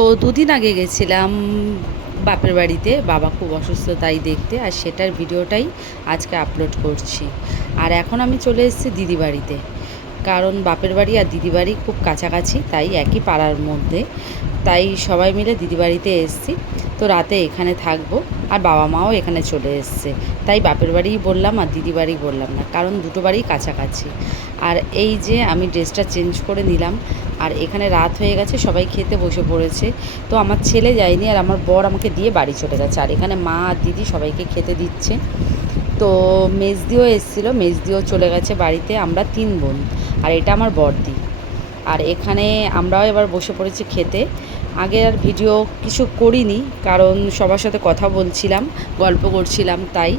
তো দুদিন আগে গেছিলাম বাপের বাড়িতে, বাবা খুব অসুস্থ তাই দেখতে, আর সেটার ভিডিওটাই আজকে আপলোড করছি। আর এখন আমি চলে এসেছি দিদি বাড়িতে, কারণ বাপের বাড়ি আর দিদি বাড়ি খুব কাছাকাছি, তাই একই পাড়ার মধ্যে, তাই সবাই মিলে দিদি বাড়িতে এসেছি। তো রাতে এখানে থাকবো, আর বাবা মাও এখানে চলে এসছে, তাই বাপের বাড়িই বললাম আর দিদি বাড়ি বললাম না, কারণ দুটো বাড়ি কাছাকাছি। আর এই যে আমি ড্রেসটা চেঞ্জ করে নিলাম, আর এখানে রাত হয়ে গেছে, সবাই খেতে বসে পড়েছে। তো আমার ছেলে যায়নি, আর আমার বর আমাকে দিয়ে বাড়ি চলে গেছে, আর এখানে মা আর দিদি সবাইকে খেতে দিচ্ছে। তো মেজদিও এসেছিলো, মেজদিও চলে গেছে বাড়িতে। আমরা 3 বোন, আর এটা আমার বড়দি। আর এখানে আমরাও এবার বসে পড়েছি খেতে। আগে আর ভিডিও কিছু করিনি, কারণ সবার সাথে কথা বলছিলাম, গল্প করছিলাম তাই।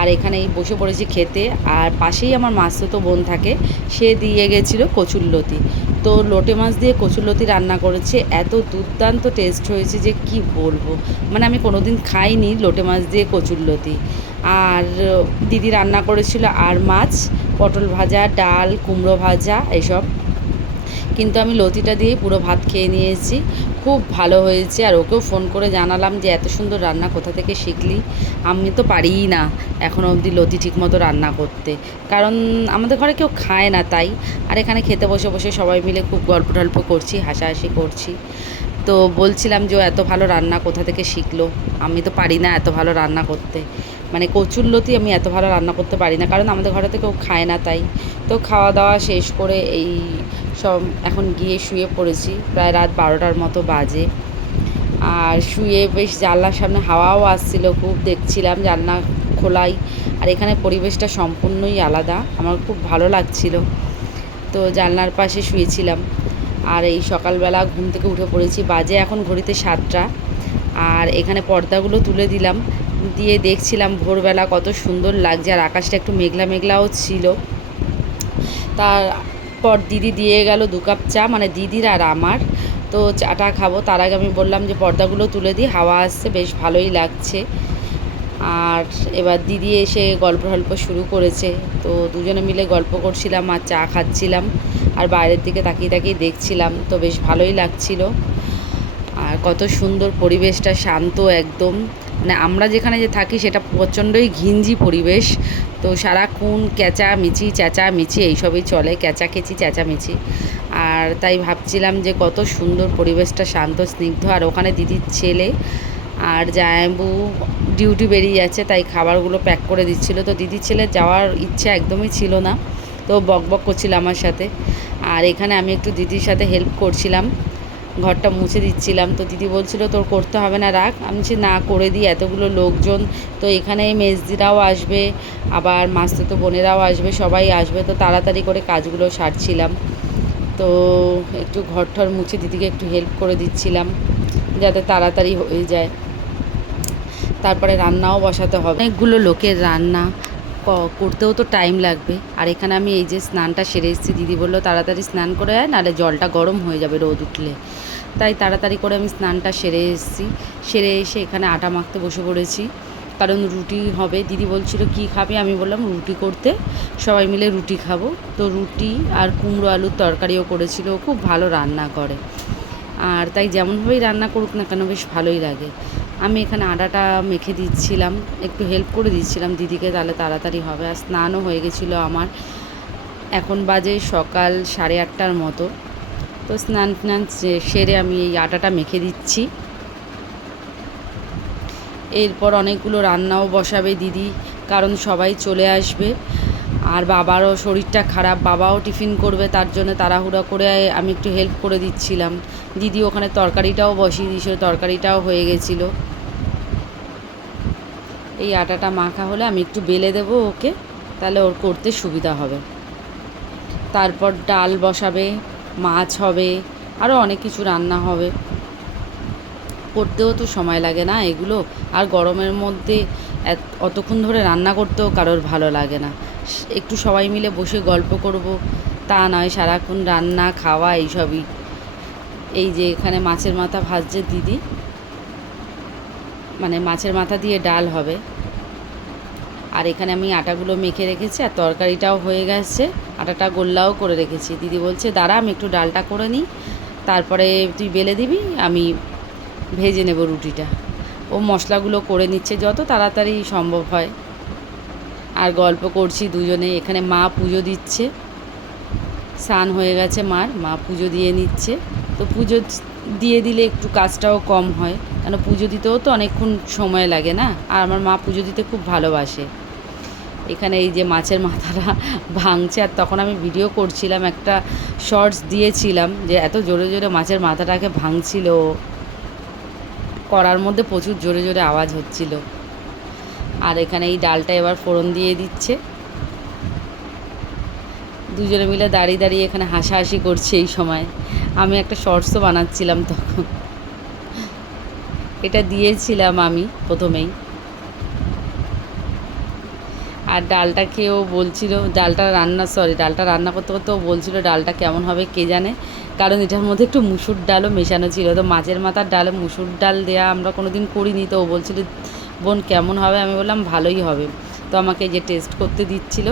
আর এখানেই বসে পড়েছি খেতে। আর পাশেই আমার মাসতুতো বোন থাকে, সে দিয়ে গেছিলো কচুরলতি। তো লোটে মাছ দিয়ে কচুরলতি রান্না করেছে, এত দুর্দান্ত টেস্ট হয়েছে যে কি বলবো। মানে আমি কোনো দিন খাইনি লোটে মাছ দিয়ে কচুরলতি। আর দিদি রান্না করেছিল আর মাছ, পটল ভাজা, ডাল, কুমড়ো ভাজা এসব। কিন্তু আমি লতিটা দিয়েই পুরো ভাত খেয়ে নিয়েছি। খুব ভালো হয়েছে। আর ওকেও ফোন করে জানালাম যে এত সুন্দর রান্না কোথা থেকে শিখলি। আমি তো পারিই না এখনও অবধি লতি ঠিকমতো রান্না করতে, কারণ আমাদের ঘরে কেউ খায় না তাই। আর এখানে খেতে বসে বসে সবাই মিলে খুব গল্প টল্প করছি, হাসাহাসি করছি। তো বলছিলাম যে ও এত ভালো রান্না কোথা থেকে শিখলো। আমি তো পারি না এত ভালো রান্না করতে, মানে কচুরলতি আমি এত ভালো রান্না করতে পারি না, কারণ আমাদের ঘরে তো কেউ খায় না তাই। তো খাওয়া দাওয়া শেষ করে এই সব এখন গিয়ে শুয়ে পড়েছি, প্রায় রাত 12টার মতো বাজে। আর শুয়ে বেশ জানলার সামনে হাওয়াও আসছিল, খুব দেখছিলাম জানলা খোলাই। আর এখানে পরিবেশটা সম্পূর্ণই আলাদা, আমার খুব ভালো লাগছিল। তো জানলার পাশে শুয়েছিলাম। আর এই সকালবেলা ঘুম থেকে উঠে পড়েছি, বাজে এখন ঘড়িতে 7টা। আর এখানে পর্দাগুলো তুলে দিলাম, দিয়ে দেখছিলাম ভোরবেলা কত সুন্দর লাগছে, আর আকাশটা একটু মেঘলা মেঘলাও ছিল। তারপর দিদি দিয়ে গেল 2 কাপ চা, মানে দিদির আর আমার। তো চাটা খাবো, তার আগে আমি বললাম যে পর্দাগুলো তুলে দিই, হাওয়া আসছে, বেশ ভালোই লাগছে। আর এবার দিদি এসে গল্প টল্প শুরু করেছে, তো দুজনে মিলে গল্প করছিলাম আর চা খাচ্ছিলাম, আর বাইরের দিকে তাকিয়ে তাকিয়ে দেখছিলাম, তো বেশ ভালোই লাগছিল। আর কত সুন্দর পরিবেশটা, শান্ত একদম। মানে আমরা যেখানে যে থাকি সেটা প্রচণ্ডই ঘিঞ্জি পরিবেশ, তো সারাক্ষণ চেঁচামেচি চেঁচামেচি এইসবই চলে, চেঁচামেচি চেঁচামেচি। আর তাই ভাবছিলাম যে কত সুন্দর পরিবেশটা, শান্ত স্নিগ্ধ। আর ওখানে দিদির ছেলে আর জামাইবাবু ডিউটি বেরিয়ে যাচ্ছে, তাই খাবারগুলো প্যাক করে দিচ্ছিল। তো দিদির ছেলে যাওয়ার ইচ্ছে একদমই ছিল না, তো বক বক করছিল আমার সাথে। আর এখানে আমি একটু দিদির সাথে হেল্প করছিলাম, ঘরটা মুছে দিচ্ছিলাম। তো দিদি বলছিল তোর করতে হবে না, রাখ। আমি বলছি না, করে দিই, এতগুলো লোকজন। তো এখানে মেজদিরাও আসবে, আবার মাসতুতো বোনেরাও আসবে, সবাই আসবে, তো তাড়াতাড়ি করে কাজগুলো সারছিলাম। তো একটু ঘর ঠর মুছে দিদিকে একটু হেল্প করে দিচ্ছিলাম, যাতে তাড়াতাড়ি হয়ে যায়। তারপরে রান্নাও বসাতে হবে, অনেকগুলো লোকের রান্না করতেও তো টাইম লাগবে। আর এখানে আমি এই যে স্নানটা সেরে এসেছি, দিদি বললো তাড়াতাড়ি স্নান করে আয়, নাহলে জলটা গরম হয়ে যাবে রোদ উঠলে। তাই তাড়াতাড়ি করে আমি স্নানটা সেরে এসেছি। সেরে এসে এখানে আটা মাখতে বসে পড়েছি, কারণ রুটি হবে। দিদি বলছিল কি খাবে, আমি বললাম রুটি করতে, সবাই মিলে রুটি খাবো। তো রুটি আর কুমড়ো আলুর তরকারিও করেছিল, খুব ভালো রান্না করে। আর তাই যেমনভাবেই রান্না করুক না কেন বেশ ভালোই লাগে। আমি এখানে আটাটা মেখে দিচ্ছিলাম, একটু হেল্প করে দিচ্ছিলাম দিদিকে, তাহলে তাড়াতাড়ি হবে। আর স্নানও হয়ে গেছিলো আমার। এখন বাজে সকাল 8:30টার মতো। তো স্নান টান সেরে আমি এই আটাটা মেখে দিচ্ছি। এরপর অনেকগুলো রান্নাও বসাবে দিদি, কারণ সবাই চলে আসবে। আর বাবারও শরীরটা খারাপ, বাবাও টিফিন করবে, তার জন্য তাড়াহুড়া করে আমি একটু হেল্প করে দিচ্ছিলাম। দিদি ওখানে তরকারিটাও বসিয়ে দিয়েছিল, তরকারিটাও হয়ে গেছিলো। এই আটাটা মাখা হলে আমি একটু বেলে দেবো ওকে, তাহলে ওর করতে সুবিধা হবে। তারপর ডাল বসাবে, মাছ হবে, আরও অনেক কিছু রান্না হবে। করতেও তো সময় লাগে না এগুলো, আর গরমের মধ্যে অতক্ষণ ধরে রান্না করতেও কারোর ভালো লাগে না। একটু সবাই মিলে বসে গল্প করব তা নয়, সারাক্ষণ রান্না খাওয়া এইসবই। এই যে এখানে মাছের মাথা ভাজছে দিদি, মানে মাছের মাথা দিয়ে ডাল হবে। আর এখানে আমি আটাগুলো মেখে রেখেছি, আর তরকারিটাও হয়ে গেছে, আটাটা গোল্লাও করে রেখেছি। দিদি বলছে দাঁড়া আমি একটু ডালটা করে নিই, তারপরে তুই বেলে দিবি, আমি ভেজে নেব রুটিটা। ও মশলাগুলো করে নিচ্ছে যত তাড়াতাড়ি সম্ভব হয়। আর গল্প করছি দুজনে। এখানে মা পুজো দিচ্ছে, স্নান হয়ে গেছে মা পুজো দিয়ে নিচ্ছে। তো পুজো দিয়ে দিলে একটু কাজটাও কম হয়, কেন পুজো দিতেও তো অনেকক্ষণ সময় লাগে না। আর আমার মা পুজো দিতে খুব ভালোবাসে। এখানে এই যে মাছের মাথাটা ভাঙছে, আর তখন আমি ভিডিও করছিলাম, একটা শর্টস দিয়েছিলাম যে এত জোরে জোরে মাছের মাথাটাকে ভাঙছিল, কড়ার মধ্যে প্রচুর জোরে জোরে আওয়াজ হচ্ছিল। আর এখানে এই ডালটা এবার ফোড়ন দিয়ে দিচ্ছে। দুজনে মিলে দাঁড়িয়ে দাঁড়িয়ে এখানে হাসাহাসি করছে। এই সময় আমি একটা শর্টসও বানাচ্ছিলাম, তখন এটা দিয়েছিলাম আমি প্রথমেই। আর ডালটা খেয়েও বলছিল, ডালটা রান্না করতে করতেও বলছিল ডালটা কেমন হবে কে জানে, কারণ এটার মধ্যে একটু মুসুর ডালও মেশানো ছিল। তো মাছের মাথার ডালে মুসুর ডাল দেওয়া আমরা কোনো দিন করিনি। তো ও বলছিল বোন কেমন হবে, আমি বললাম ভালোই হবে। তো আমাকে যে টেস্ট করতে দিচ্ছিল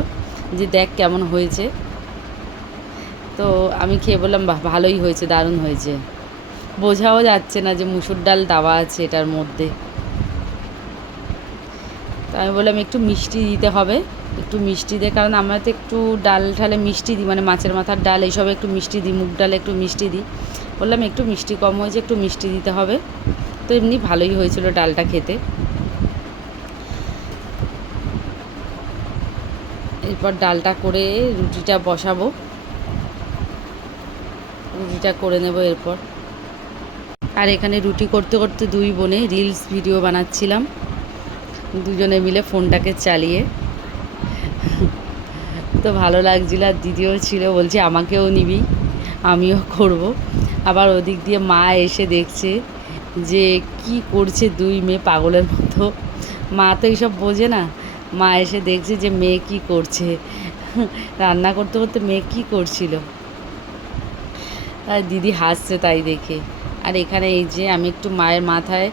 যে দেখ কেমন হয়েছে। তো আমি খেয়ে বললাম বাহ ভালোই হয়েছে, দারুণ হয়েছে। বোঝাও যাচ্ছে না যে মুসুর ডাল দেওয়া আছে এটার মধ্যে। তো আমি বললাম একটু মিষ্টি দিতে হবে, একটু মিষ্টি দিয়ে, কারণ আমরা তো একটু ডাল ঢালে মিষ্টি দিই, মানে মাছের মাথার ডাল এইসবে একটু মিষ্টি দিই, মুগ ডালে একটু মিষ্টি দিই। বললাম একটু মিষ্টি কম হয়েছে, একটু মিষ্টি দিতে হবে। তো এমনি ভালোই হয়েছিল ডালটা খেতে। এরপর ডালটা করে রুটিটা বসাবো, রুটিটা করে নেব এরপর। আর এখানে রুটি করতে করতে দুই বোনে রিলস ভিডিও বানাচ্ছিলাম, দুজনে মিলে ফোনটাকে চালিয়ে। তো ভালো লাগছিল। আর দিদিও ছিল, বলছে আমাকেও নিবি, আমিও করব। আবার ওদিক দিয়ে মা এসে দেখছে যে কি করছে দুই মেয়ে পাগলের মতো। মা তো এইসব বোঝে না। মা এসে দেখছে যে মেয়ে কি করছে, রান্না করতে করতে মেয়ে কি করছিল। আর দিদি হাসছে তাই দেখে। আর এখানে এই যে আমি একটু মায়ের মাথায়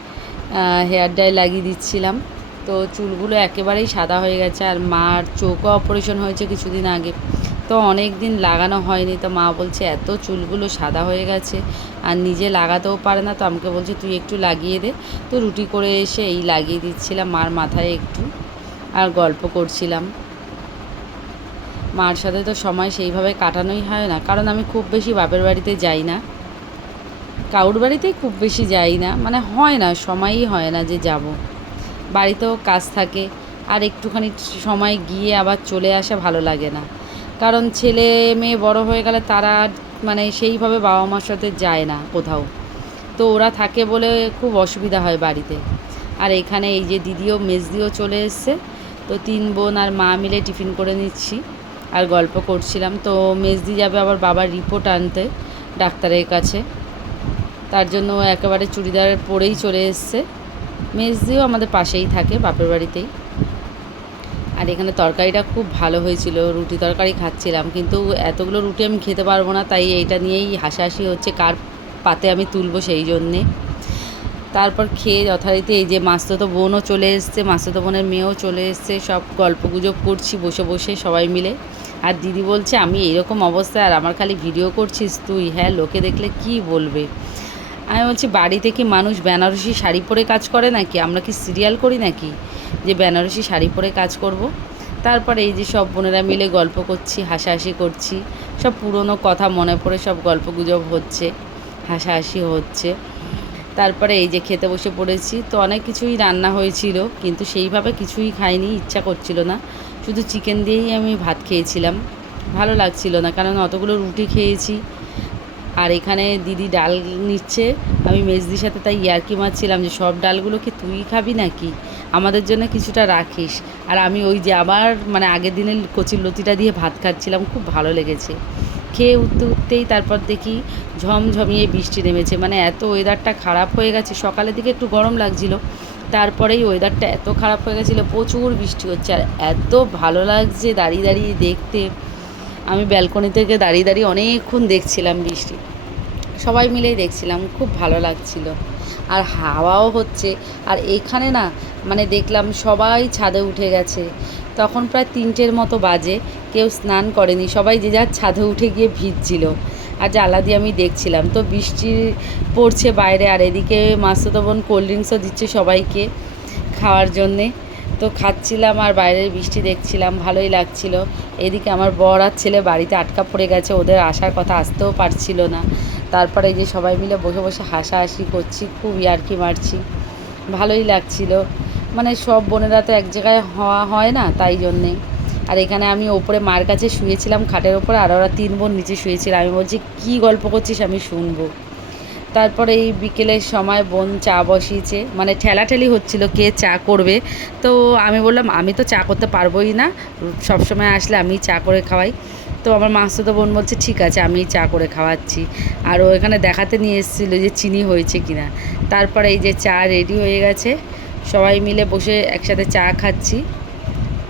হেয়ার ডাই লাগিয়ে দিচ্ছিলাম। তো চুলগুলো একেবারেই সাদা হয়ে গেছে। আর মার চোখও অপারেশন হয়েছে কিছুদিন আগে, তো অনেক দিন লাগানো হয়নি। তো মা বলছে এত চুলগুলো সাদা হয়ে গেছে, আর নিজে লাগাতেও পারে না। তো আমাকে বলছে তুই একটু লাগিয়ে দে। তো রুটি করে এসে এই লাগিয়ে দিচ্ছিলাম মার মাথায় একটু, আর গল্প করছিলাম। মার সাথে তো সময় সেইভাবে কাটানোই হয় না, কারণ আমি খুব বেশি বাপের বাড়িতে যাই না, কারোর বাড়িতেই খুব বেশি যাই না, মানে হয় না, সময়ই হয় না যে যাব। বাড়িতেও কাজ থাকে, আর একটুখানি সময় গিয়ে আবার চলে আসা ভালো লাগে না। কারণ ছেলে মেয়ে বড় হয়ে গেলে তারা মানে সেইভাবে বাবা মার সাথে যায় না কোথাও। তো ওরা থাকে বলে খুব অসুবিধা হয় বাড়িতে। আর এখানে এই যে দিদিও মেজদিও চলে এসছে। তো তিন বোন আর মা মিলে টিফিন করে নিচ্ছি আর গল্প করছিলাম। তো মেজদি যাবে আবার বাবার রিপোর্ট আনতে ডাক্তারের কাছে, তার জন্য একেবারে চুড়িদার পরেই চলে এসছে। মেজদিও আমাদের পাশেই থাকে, বাপের বাড়িতেই। আর এখানে তরকারিটা খুব ভালো হয়েছিল, রুটি তরকারি খাচ্ছিলাম, কিন্তু এতগুলো রুটি আমি খেতে পারবো না, তাই এইটা নিয়েই হাসাহাসি হচ্ছে কার পাতে আমি তুলবো সেই জন্যে। তারপর খেয়ে যথারীতি এই যে মাস্তুতো বোনও চলে এসছে, মাস্তুতো বোনের মেয়েও চলে এসছে, সব গল্পগুজব করছি বসে বসে সবাই মিলে। আর দিদি বলছে আমি এইরকম অবস্থায় আর আমার খালি ভিডিও করছিস তুই, হ্যাঁ লোকে দেখলে কি বলবে। আমি বলছি বাড়িতে কি মানুষ বেনারসি শাড়ি পরে কাজ করে নাকি, আমরা কি সিরিয়াল করি নাকি যে বেনারসি শাড়ি পরে কাজ করব। তারপরে এই যে সব বোনেরা মিলে গল্প করছি, হাসাহাসি করছি, সব পুরনো কথা মনে পড়ে সব গল্পগুজব হচ্ছে, হাসাহাসি হচ্ছে। তারপরে এই যে খেতে বসে পড়েছি। তো অনেক কিছুই রান্না হয়েছিল, কিন্তু সেইভাবে কিছুই খাইনি, ইচ্ছা করছিল না, শুধু চিকেন দিয়েই আমি ভাত খেয়েছিলাম। ভালো লাগছিল না, কারণ অতগুলো রুটি খেয়েছি। আর এখানে দিদি ডাল নিচ্ছে, আমি মেজদির সাথে তাই ইয়ার্কি মারছিলাম যে সব ডালগুলো কি তুই খাবি নাকি, আমাদের জন্য কিছুটা রাখিস। আর আমি ওই যে আবার মানে আগের দিনের কচির লতিটা দিয়ে ভাত খাচ্ছিলাম, খুব ভালো লেগেছে। খেয়ে উঠতে উঠতেই তারপর দেখি ঝমঝমিয়ে বৃষ্টি নেমেছে, মানে এত ওয়েদারটা খারাপ হয়ে গেছে। সকালের দিকে একটু গরম লাগছিল, তারপরেই ওয়েদারটা এত খারাপ হয়ে গেছিলো, প্রচুর বৃষ্টি হচ্ছে। আর এত ভালো লাগছে দাঁড়িয়ে দাঁড়িয়ে দেখতে। আমি ব্যালকনি থেকে দাঁড়িয়ে দাঁড়িয়ে অনেকক্ষণ দেখছিলাম বৃষ্টি, সবাই মিলেই দেখছিলাম, খুব ভালো লাগছিল। আর হাওয়াও হচ্ছে। আর এখানে না মানে দেখলাম সবাই ছাদে উঠে গেছে, তখন প্রায় 3টের মতো বাজে, কেউ স্নান করেনি, সবাই যে যার ছাদে উঠে গিয়ে ভিজছিল। আর জানলা দিয়ে আমি দেখছিলাম। তো বৃষ্টি পড়ছে বাইরে, আর এদিকে মাসুতো বোন কোল্ড ড্রিঙ্কসও দিচ্ছে সবাইকে খাওয়ার জন্যে। তো খাচ্ছিলাম আর বাইরের বৃষ্টি দেখছিলাম, ভালোই লাগছিল। এদিকে আমার বর আর ছেলে বাড়িতে আটকা পড়ে গেছে, ওদের আসার কথা, আসতেও পারছিল না। তারপরে এই যে সবাই মিলে বসে বসে হাসাহাসি করছি, খুব ইয়ার্কি মারছি, ভালোই লাগছিল। মানে সব বোনেরা তো এক জায়গায় হওয়া হয় না, তাই জন্যে। আর এখানে আমি ওপরে মার কাছে শুয়েছিলাম খাটের ওপরে, আর ওরা 3 বোন নিচে শুয়েছিল। আমি বলছি কী গল্প করছিস, আমি শুনবো। তারপরে এই বিকেলের সময় বোন চা বসিয়েছে, মানে ঠেলাঠেলি হচ্ছিল কে চা করবে। তো আমি বললাম আমি তো চা করতে পারবোই না, সবসময় আসলে আমি চা করে খাওয়াই। তো আমার মাসুতো বোন বলছে ঠিক আছে আমি চা করে খাওয়াচ্ছি। আর ও এখানে দেখাতে নিয়ে এসেছিলো যে চিনি হয়েছে কিনা। তারপরে এই যে চা রেডি হয়ে গেছে, সবাই মিলে বসে একসাথে চা খাচ্ছি।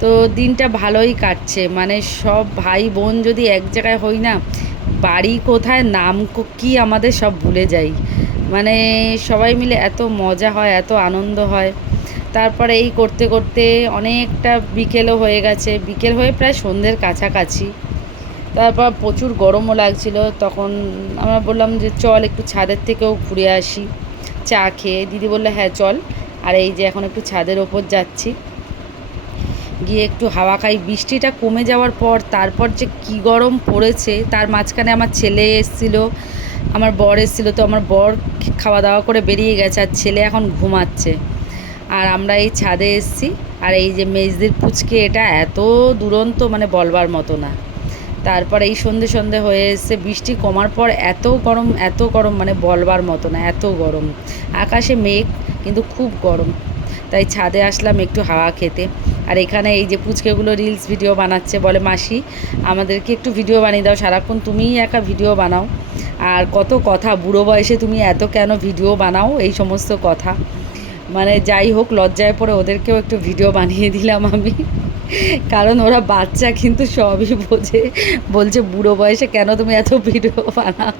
তো দিনটা ভালোই কাটছে, মানে সব ভাই বোন যদি এক জায়গায় হই না, বাড়ি কোথায় নাম কী আমাদের সব ভুলে যাই। মানে সবাই মিলে এত মজা হয়, এত আনন্দ হয়। তারপরে এই করতে করতে অনেকটা বিকেলও হয়ে গেছে, বিকেল হয়ে প্রায় সন্ধ্যের কাছাকাছি। তারপর প্রচুর গরমও লাগছিল, তখন আমরা বললাম যে চল একটু ছাদের থেকেও ঘুরে আসি চা খেয়ে। দিদি বললো হ্যাঁ চল। আর এই যে এখন একটু ছাদের ওপর যাচ্ছি, গিয়ে একটু হাওয়া খাই। বৃষ্টিটা কমে যাওয়ার পর তারপর যে কী গরম পড়েছে, তার মাঝখানে আমার ছেলে এসেছিলো, আমার বর এসেছিলো। তো আমার বর খাওয়া দাওয়া করে বেরিয়ে গেছে, আর ছেলে এখন ঘুমাচ্ছে। আর আমরা এই ছাদে এসেছি। আর এই যে মেজদির পুচকে, এটা এত দুরন্ত মানে বলবার মতো না। তারপর এই সন্ধে সন্ধে হয়ে এসছে, বৃষ্টি কমার পর এত গরম, এত গরম মানে বলবার মতো না, এত গরম। আকাশে মেঘ, কিন্তু খুব গরম। তাই ছাদে আসলাম একটু হাওয়া খেতে। আর এখানে এই যে পুচকেগুলো রিলস ভিডিও বানাচ্ছে, বলে মাসি আমাদেরকে একটু ভিডিও বানিয়ে দাও, সারাক্ষণ তুমিই একা ভিডিও বানাও, আর কত কথা, বুড়ো বয়সে তুমি এত কেন ভিডিও বানাও, এই সমস্ত কথা। মানে যাই হোক, লজ্জায় পড়ে ওদেরকেও একটু ভিডিও বানিয়ে দিলাম আমি, কারণ ওরা বাচ্চা কিন্তু সবই বোঝে। বলছে বুড়ো বয়সে কেন তুমি এত ভিডিও বানাও।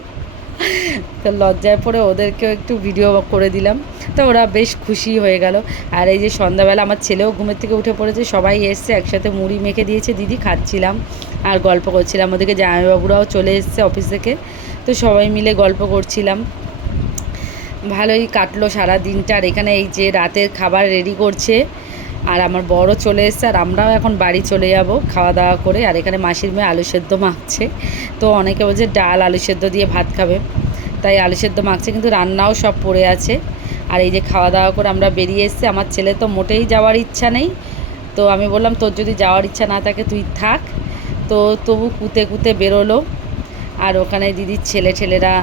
তো লজ্জায় পড়ে ওদেরকেও একটু ভিডিও করে দিলাম। তো ওরা বেশ খুশি হয়ে গেল। আর এই যে সন্ধ্যাবেলা আমার ছেলেও ঘুমের থেকে উঠে পড়েছে, সবাই এসছে, একসাথে মুড়ি মেখে দিয়েছে দিদি, খাচ্ছিলাম আর গল্প করছিলাম। ওদিকে জামাইবাবুরাও চলে এসছে অফিস থেকে, তো সবাই মিলে গল্প করছিলাম। ভালোই কাটলো সারা দিনটা। আর এখানে এই যে রাতের খাবার রেডি করছে, আর আমার বড় চলে এসছে, আর আমরাও এখন বাড়ি চলে যাব খাওয়া দাওয়া করে। আর এখানে মাসির মেয়ে আলু সেদ্ধ মাখছে। তো অনেকে বলছে ডাল আলু সেদ্ধ দিয়ে ভাত খাবে, তাই আলু সেদ্ধ মাখছে, কিন্তু রান্নাও সব পড়ে আছে। আর এই যে খাওয়া দাওয়া করে আমরা বেরিয়ে এসেছি। আমার ছেলে তো মোটেই যাওয়ার ইচ্ছা নেই, তো আমি বললাম তোর যদি যাওয়ার ইচ্ছা না থাকে তুই থাক। তো তবু কুতে কুতে বেরোলো। আর ওখানে দিদির ছেলেরা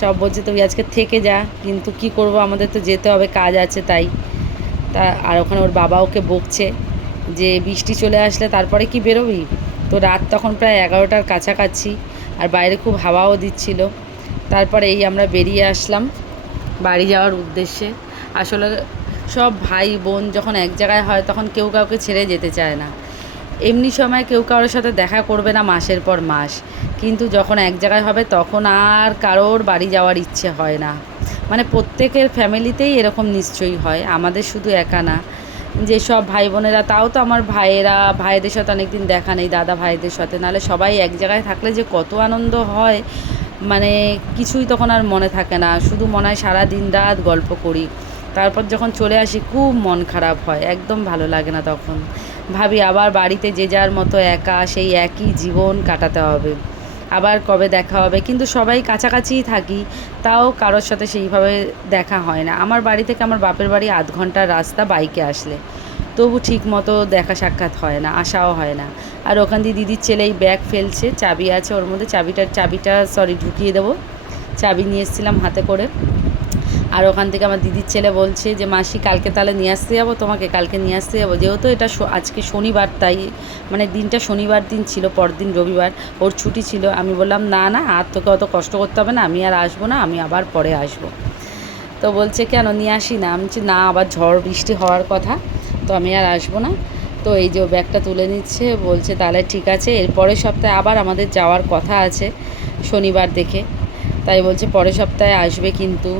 সব বলছে তুই আজকে থেকে যা, কিন্তু কি করব, আমাদের তো যেতে হবে, কাজ আছে তাই। তা আর ওখানে ওর বাবা ওকে বকছে যে বৃষ্টি চলে আসলে তারপরে কি বেরোবি। তো রাত তখন প্রায় 11টার কাছাকাছি, আর বাইরে খুব হাওয়াও দিচ্ছিল। তারপরে এই আমরা বেরিয়ে আসলাম বাড়ি যাওয়ার উদ্দেশ্যে। আসলে সব ভাই বোন যখন এক জায়গায় হয় তখন কেউ কাউকে ছেড়ে যেতে চায় না। এমনি সময় কেউ কারোর সাথে দেখা করবে না মাসের পর মাস, কিন্তু যখন এক জায়গায় হবে তখন আর কারোর বাড়ি যাওয়ার ইচ্ছে হয় না। মানে প্রত্যেকের ফ্যামিলিতেই এরকম নিশ্চয়ই হয়, আমাদের শুধু একা না। যে সব ভাই বোনেরা, তাও তো আমার ভাইদের সাথে অনেক দিন দেখা নেই, দাদা ভাইদের সাথে, নাহলে সবাই এক জায়গায় থাকলে যে কত আনন্দ হয়, মানে কিছুই তখন আর মনে থাকে না, শুধু মনে হয় সারা দিন রাত গল্প করি। তারপর যখন চলে আসি খুব মন খারাপ হয়, একদম ভালো লাগে না তখন। ভাবি আবার বাড়িতে যে যার মতো একা সেই একই জীবন কাটাতে হবে, আবার কবে দেখা হবে। কিন্তু সবাই কাছাকাছিই থাকি, তাও কারোর সাথে সেইভাবে দেখা হয় না। আমার বাড়ি থেকে আমার বাপের বাড়ি 1/2 ঘন্টার রাস্তা বাইকে আসলে, তবু ঠিক মতো দেখা সাক্ষাৎ হয় না, আসাও হয় না। আর ওখান দিয়ে দিদির ছেলে এই ব্যাগ ফেলছে, চাবি আছে ওর মধ্যে, চাবিটা ঢুকিয়ে দেবো। চাবি নিয়ে এসেছিলাম হাতে করে। আর ওখান থেকে আমার দিদির ছেলে বলছে যে মাসি কালকে তাহলে নিয়ে আসতে যাবো তোমাকে, কালকে নিয়ে আসতে যাবো, যেহেতু এটা আজকে শনিবার, তাই মানে দিনটা শনিবার দিন ছিল, পরদিন রবিবার, ওর ছুটি ছিল। আমি বললাম না না, আর তোকে অত কষ্ট করতে হবে না, আমি আর আসবো না, আমি আবার পরে আসবো। তো বলছে কেন নিয়ে আসি না, আমি বলছি না, আবার ঝড় বৃষ্টি হওয়ার কথা, তো আমি আর আসবো না। তো এই যে ও ব্যাগটা তুলে নিচ্ছে, বলছে তাহলে ঠিক আছে, এর পরের সপ্তাহে আবার আমাদের যাওয়ার কথা আছে শনিবার দেখে, তাই বলছে পরের সপ্তাহে আসবে কিন্তু।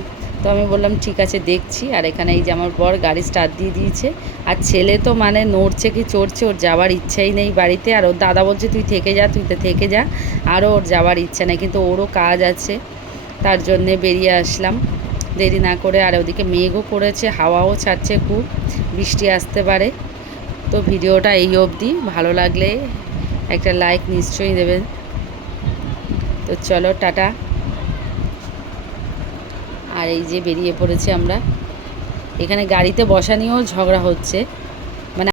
তো আমি বললাম ঠিক আছে দেখছি। আর এখানে এই যে আমার বর গাড়ি স্টার্ট দিয়ে দিয়েছে। আর ছেলে তো মানে নড়ছে কি চড়ছে, ওর যাওয়ার ইচ্ছাই নেই বাড়িতে। আর ওর দাদা বলছে তুই থেকে যা, তুই তো থেকে যা। আরও ওর যাওয়ার ইচ্ছা নেই, কিন্তু ওরও কাজ আছে, তার জন্যে বেরিয়ে আসলাম দেরি না করে। আর ওদিকে মেঘও করেছে, হাওয়াও ছাড়ছে খুব, বৃষ্টি আসতে পারে। তো ভিডিওটা এই অবধি, ভালো লাগলে একটা লাইক নিশ্চয়ই দেবেন। তো চলো টাটা। আর এই যে বেরিয়ে পড়েছি আমরা। এখানে গাড়িতে বসা নিয়েও ঝগড়া হচ্ছে।